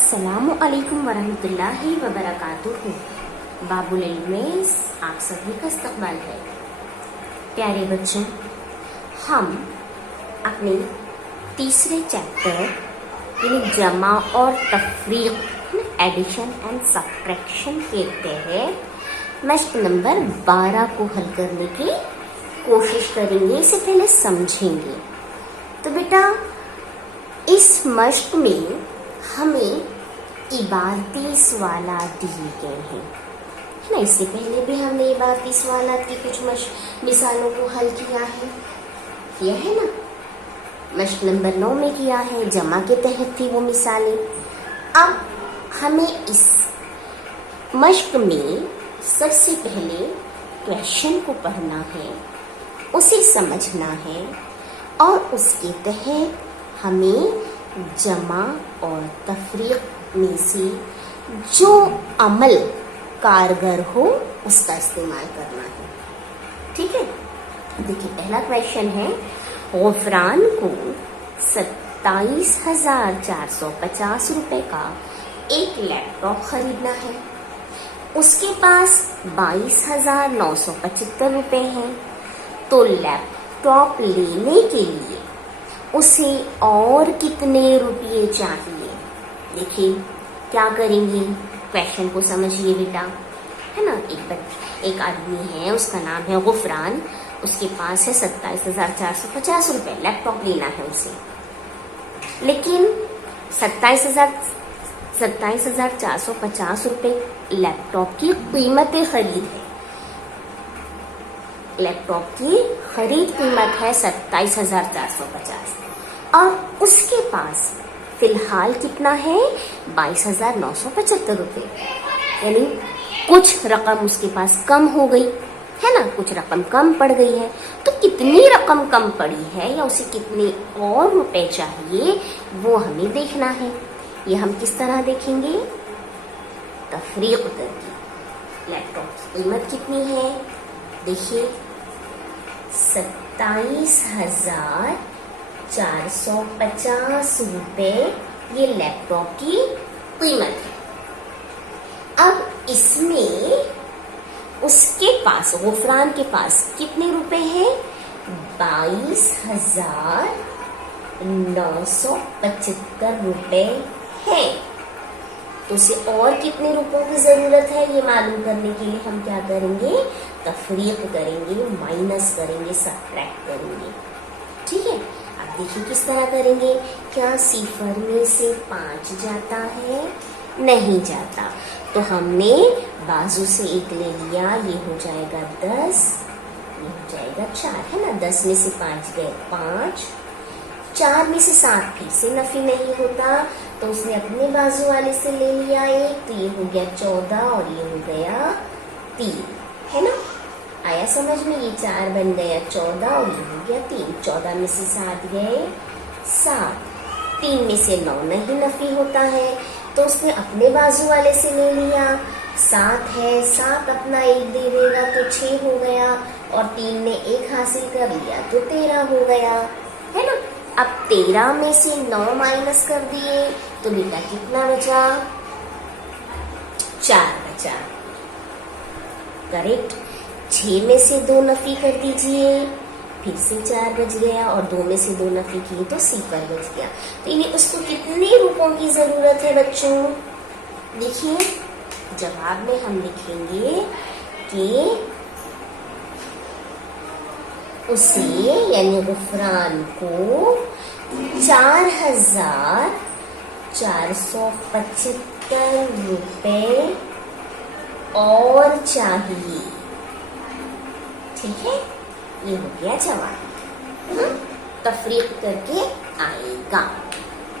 अस्सलामु अलैकुम वरहमतुल्लाहि वबरकातुहू। बाबुल इल्म में आप सभी का इस्तकबाल है। प्यारे बच्चों, हम अपने तीसरे चैप्टर यानी जमा और तफरीक एडिशन एंड सब्ट्रैक्शन के तहत मश्क नंबर 12 को हल करने की कोशिश करेंगे। इससे पहले समझेंगे। तो बेटा, इस मश्क में हमें इबारती सवालात दिए गए हैं ना। इससे पहले भी हमने इबारती सवालात की कुछ मिसालों को हल किया है ना। मश्क नंबर 9 में किया है, जमा के तहत थी वो मिसालें। अब हमें इस मश्क में सबसे पहले क्वेश्चन को पढ़ना है, उसे समझना है और उसके तहत हमें जमा और तफरीक में से जो अमल कारगर हो उसका इस्तेमाल करना है। ठीक है, देखिए पहला क्वेश्चन है, गुफरान को 27,450 रुपए का एक लैपटॉप खरीदना है। उसके पास 22,975 रुपए हैं। तो लैपटॉप लेने के लिए उसे और कितने रुपये चाहिए? देखिए क्या करेंगे, क्वेश्चन को समझिए बेटा, है ना। एक आदमी है, उसका नाम है गुफरान, उसके पास है 27,450 रुपए, लैपटॉप लेना है उसे। लेकिन 27,450 रुपए लैपटॉप की कीमत खरीद है। लैपटॉप की खरीद कीमत है 27,450 और उसके पास फिलहाल कितना है? 22,975 रुपए। यानी कुछ रकम उसके पास कम हो गई है ना, कुछ रकम कम पड़ गई है। तो कितनी रकम कम पड़ी है या उसे कितने और रुपए चाहिए वो हमें देखना है। ये हम किस तरह देखेंगे? तफरीक करके। लैपटॉप की कीमत कितनी है? देखिए 27,450 रुपए ये लैपटॉप की कीमत है। अब इसमें उसके पास, गुफरान के पास कितने रुपए हैं? 22,975 रुपए हैं। तो उसे और कितने रुपयों की जरूरत है ये मालूम करने के लिए हम क्या करेंगे? तफरीक करेंगे, माइनस करेंगे, सब्ट्रैक्ट करेंगे। ठीक है, अब देखिए किस तरह करेंगे। क्या सिफर में से 5 जाता है? नहीं जाता। तो हमने बाजू से 1 ले लिया, ये हो जाएगा 10, ये हो जाएगा 4, है ना। 10 में से 5 गए 5, 4 में से 7 फिर से नफी नहीं होता, तो उसने अपने बाजू वाले से ले लिया 1, तो ये हो गया 14 और ये हो गया 3, है ना। आया समझ में? ये 4 बन गया 14 और ये हो गया 3। 14 में से 7 गए 7, 3 में से 9 नहीं नफी होता है, तो उसने अपने बाजू वाले से ले लिया। 7 है, 7 अपना 1 दे देगा तो 6 हो गया और 3 ने 1 हासिल कर लिया तो 13 हो गया, है ना। अब 13 में से 9 माइनस कर दिए तो बेटा कितना बचा? 4 बचा। करेक्ट। 6 में से 2 नफी कर दीजिए, फिर से 4 बच गया और 2 में से 2 नफी की तो 0 बच गया। तो ये उसको कितने रुपयों की जरूरत है बच्चों? देखिए जवाब में हम लिखेंगे कि उसे यानी गुफरान को 4,475 रुपए और चाहिए। ठीक है, ये हो गया जवाब। तफरीक करके आएगा।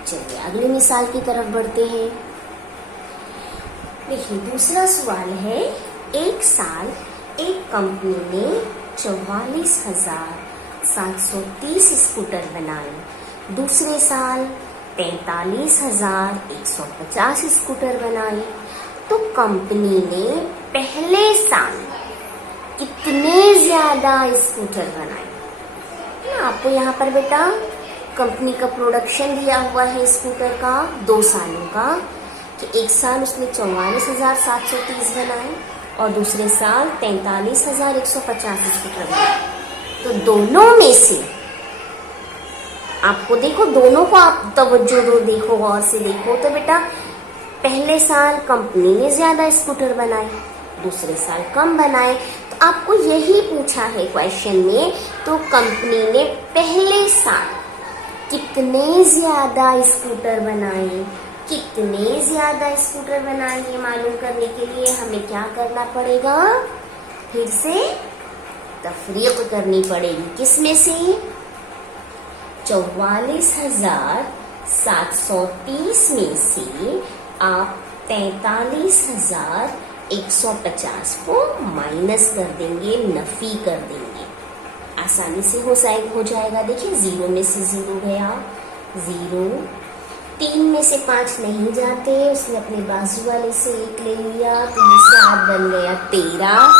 चलिए अगली मिसाल की तरफ बढ़ते हैं। देखिए दूसरा सवाल है, एक साल एक कंपनी ने 44,730 स्कूटर बनाए। दूसरे साल 43,150 स्कूटर बनाए। तो कंपनी ने पहले साल कितने ज्यादा स्कूटर बनाए? आपको यहाँ पर बेटा कंपनी का प्रोडक्शन दिया हुआ है स्कूटर का 2 सालों का, कि एक साल उसने 44,730 बनाए और दूसरे साल 43,150 स्कूटर बनाए। तो दोनों में से आपको देखो, दोनों को आप तवज्जो दो, देखो, गौर से देखो। तो बेटा पहले साल कंपनी ने ज्यादा स्कूटर बनाए, दूसरे साल कम बनाए। तो आपको यही पूछा है क्वेश्चन में। तो कंपनी ने पहले साल कितने ज्यादा स्कूटर बनाए, कितने ज्यादा स्कूटर बनाए, ये मालूम करने के लिए हमें क्या करना पड़ेगा, फिर से तफरीक करनी पड़ेगी। किसमें से? 44,730 में से आप 43,150 को माइनस कर देंगे, नफी कर देंगे। आसानी से हो जाएगा। देखिए, 0 में से 0 गया, 0। 3 में से 5 नहीं जाते, उसने अपने बाजू वाले से 1 ले लिया, तो ये 7 बन गया 13।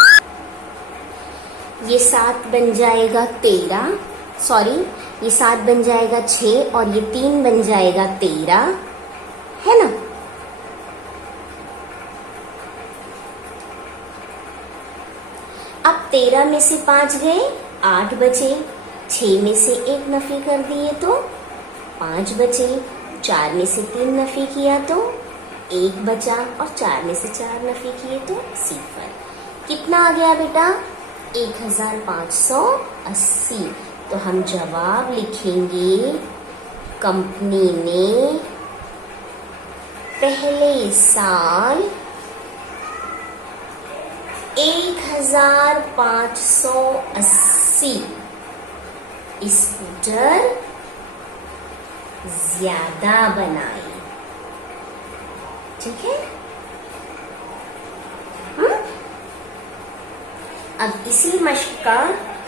ये 7 बन जाएगा 13, सॉरी, ये 7 बन जाएगा 6 और ये 3 बन जाएगा 13, है ना। अब 13 में से 5 गए, 8 बचे। 6 में से 1 नफी कर दिए तो 5 बचे। 4 में से 3 नफी किया तो 1 बचा और 4 में से 4 नफी किए तो 0। कितना आ गया बेटा? 1580। तो हम जवाब लिखेंगे, कंपनी ने पहले साल 1580 स्कूटर ज्यादा बनाए। ठीक है। अब इसी मश्क का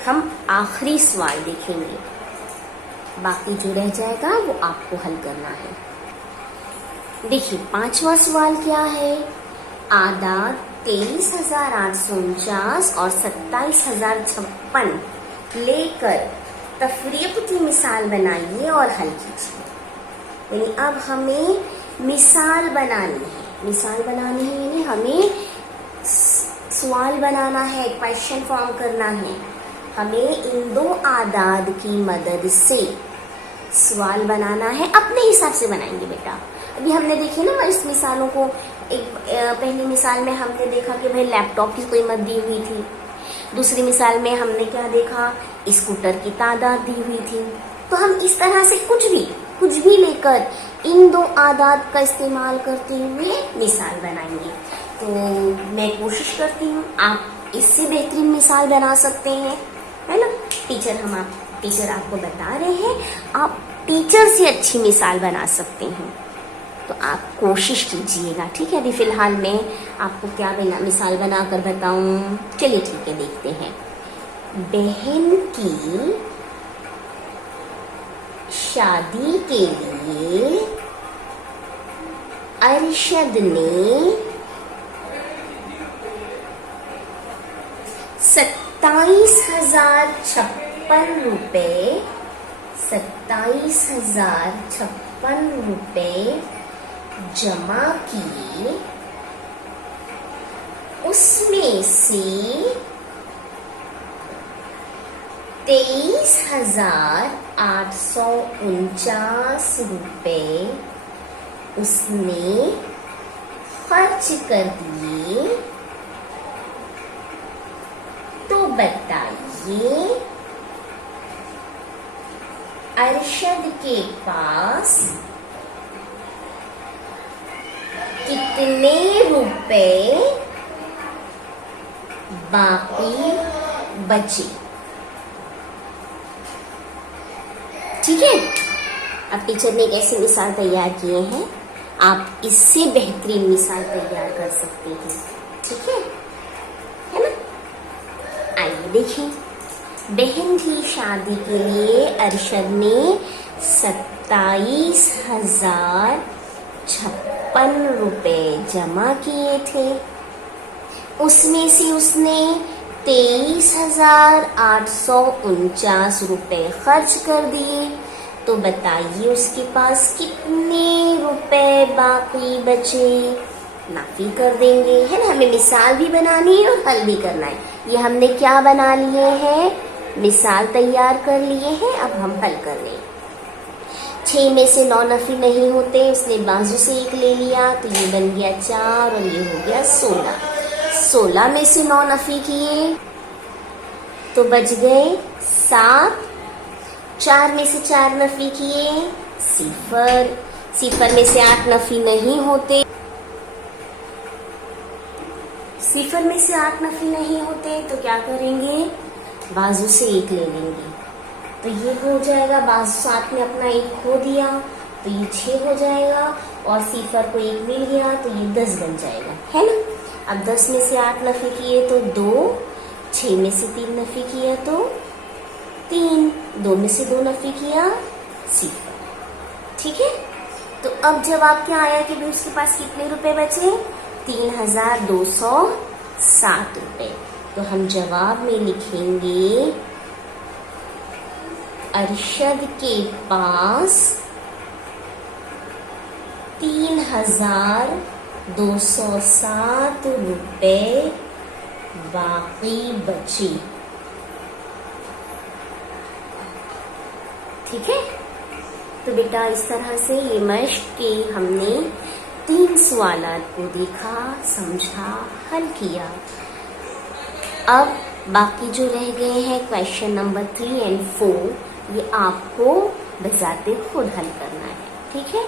हम आखिरी सवाल देखेंगे, बाकी जो रह जाएगा वो आपको हल करना है। देखिए, 5वां सवाल क्या है? आदाद 23,849 और 27,056 लेकर तफरीक की मिसाल बनाइए और हल कीजिए। यानी अब हमें मिसाल बनानी है। मिसाल बनानी है यानी हमें सवाल बनाना है, क्वेश्चन फॉर्म करना है। हमें इन 2 आदाद की मदद से सवाल बनाना है। अपने हिसाब से बनाएंगे बेटा। अभी हमने देखी ना इस मिसालों को। पहली मिसाल में हमने देखा कि भाई लैपटॉप की कीमत दी हुई थी। दूसरी मिसाल में हमने क्या देखा? स्कूटर की तादाद दी हुई थी। तो हम इस तरह से कुछ भी लेकर इन 2 आदाद का इस्तेमाल करते हुए मिसाल बनाएंगे। तो मैं कोशिश करती हूँ, आप इससे बेहतरीन मिसाल बना सकते हैं, है ना। टीचर आपको बता रहे हैं, आप टीचर से अच्छी मिसाल बना सकते हैं। तो आप कोशिश कीजिएगा, ठीक है। अभी फिलहाल मैं आपको क्या मिसाल बनाकर बताऊं? चलिए ठीक है, देखते हैं। बहन की शादी के लिए अरशद ने 27,056 रुपए जमा किए। उसमें से 23,849 रुपए उसने खर्च कर दिए। तो बताइए, अरशद के पास कितने रुपए बाकी बचे? ठीक है। अब टीचर ने एक ऐसी मिसाल तैयार किए हैं, आप इससे बेहतरीन मिसाल तैयार कर सकते हैं। ठीक है ना। आइए देखें। बहन की शादी के लिए अरशद ने 27,056 रुपए जमा किए थे। उसमें से उसने 23,849 रुपए खर्च कर दिए। तो बताइए उसके पास कितने रुपए बाकी बचे नाफी कर देंगे, है ना। हमें मिसाल भी बनानी है और हल भी करना है। ये हमने क्या बना लिए हैं, मिसाल तैयार कर लिए हैं, अब हम हल कर रहे हैं। 6 में से 9 नफी नहीं होते, उसने बाजू से 1 ले लिया तो ये बन गया 4 और ये हो गया 16। 16 में से 9 नफी किए तो बच गए 7। 4 में से 4 नफी किए 0। 0 में से 8 नफी नहीं होते, 0 में से 8 नफी नहीं होते तो क्या करेंगे, बाजू से 1 ले लेंगे तो ये हो जाएगा। बाजू 7 ने अपना 1 खो दिया तो ये 6 हो जाएगा और 0 को 1 मिल गया तो ये 10 बन जाएगा, है ना। अब 10 में से 8 नफी किए तो 2, 6 में से 3 नफी किया तो 3, 2 में से 2 नफी किया 0। ठीक है, तो अब जब आपके आया कि भी उसके पास कितने रुपए बचे, 3207 रुपए। तो हम जवाब में लिखेंगे अरशद के पास 3207 रुपए बाकी बचे। ठीक है, तो बेटा इस तरह से ये मश्क के हमने 3 सवालात को देखा, समझा, हल किया। अब बाकी जो रह गए हैं क्वेश्चन नंबर 3 और 4, ये आपको बजाते खुद हल करना है। ठीक है,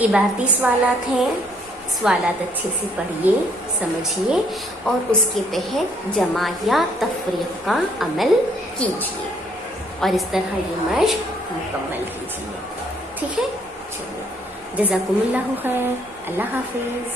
इबारती सवालात हैं, सवालात अच्छे से पढ़िए, समझिए और उसके तहत जमा या तफरीक का अमल कीजिए और इस तरह ये मश्क मुकम्मल कीजिए। ठीक है, चलिए, जज़ाकुमुल्लाहु खैर, अल्लाह हाफिज़।